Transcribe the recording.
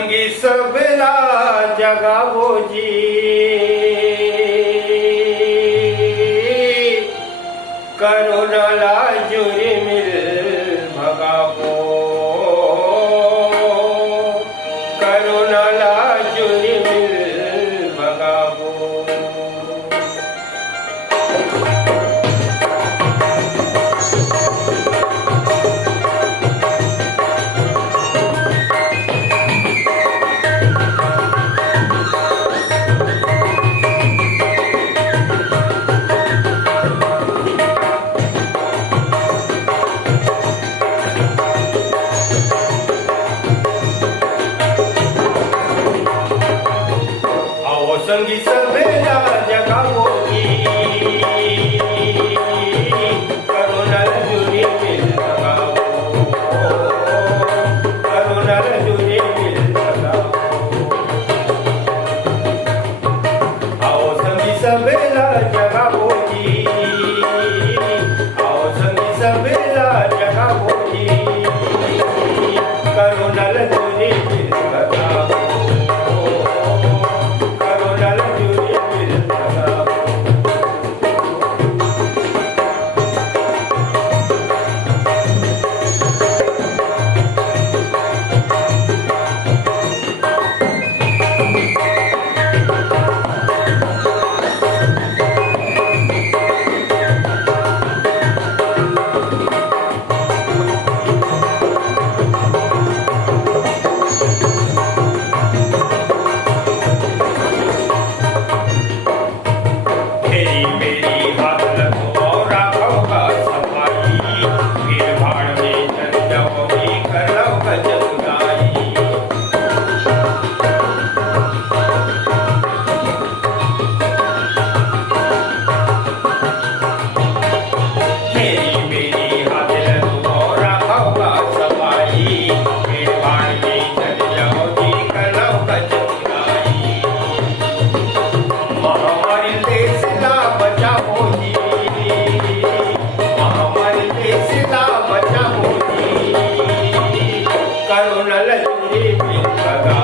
संगी सबला जगावो जी, करुणाला जुरी मिल भगावो, करुणाला जुरी मिल भगावो। संगी सबेला जगावो जी, करुणाला जुरी मिल भगावो, करुणाला जुरी मिल भगावो। आओ संगी सबेला जगावो जी, आओ संगी सबेला जगावो जी, करुणाला जुरी मिल भगावो। करुणाला जुरी मिल भगावो।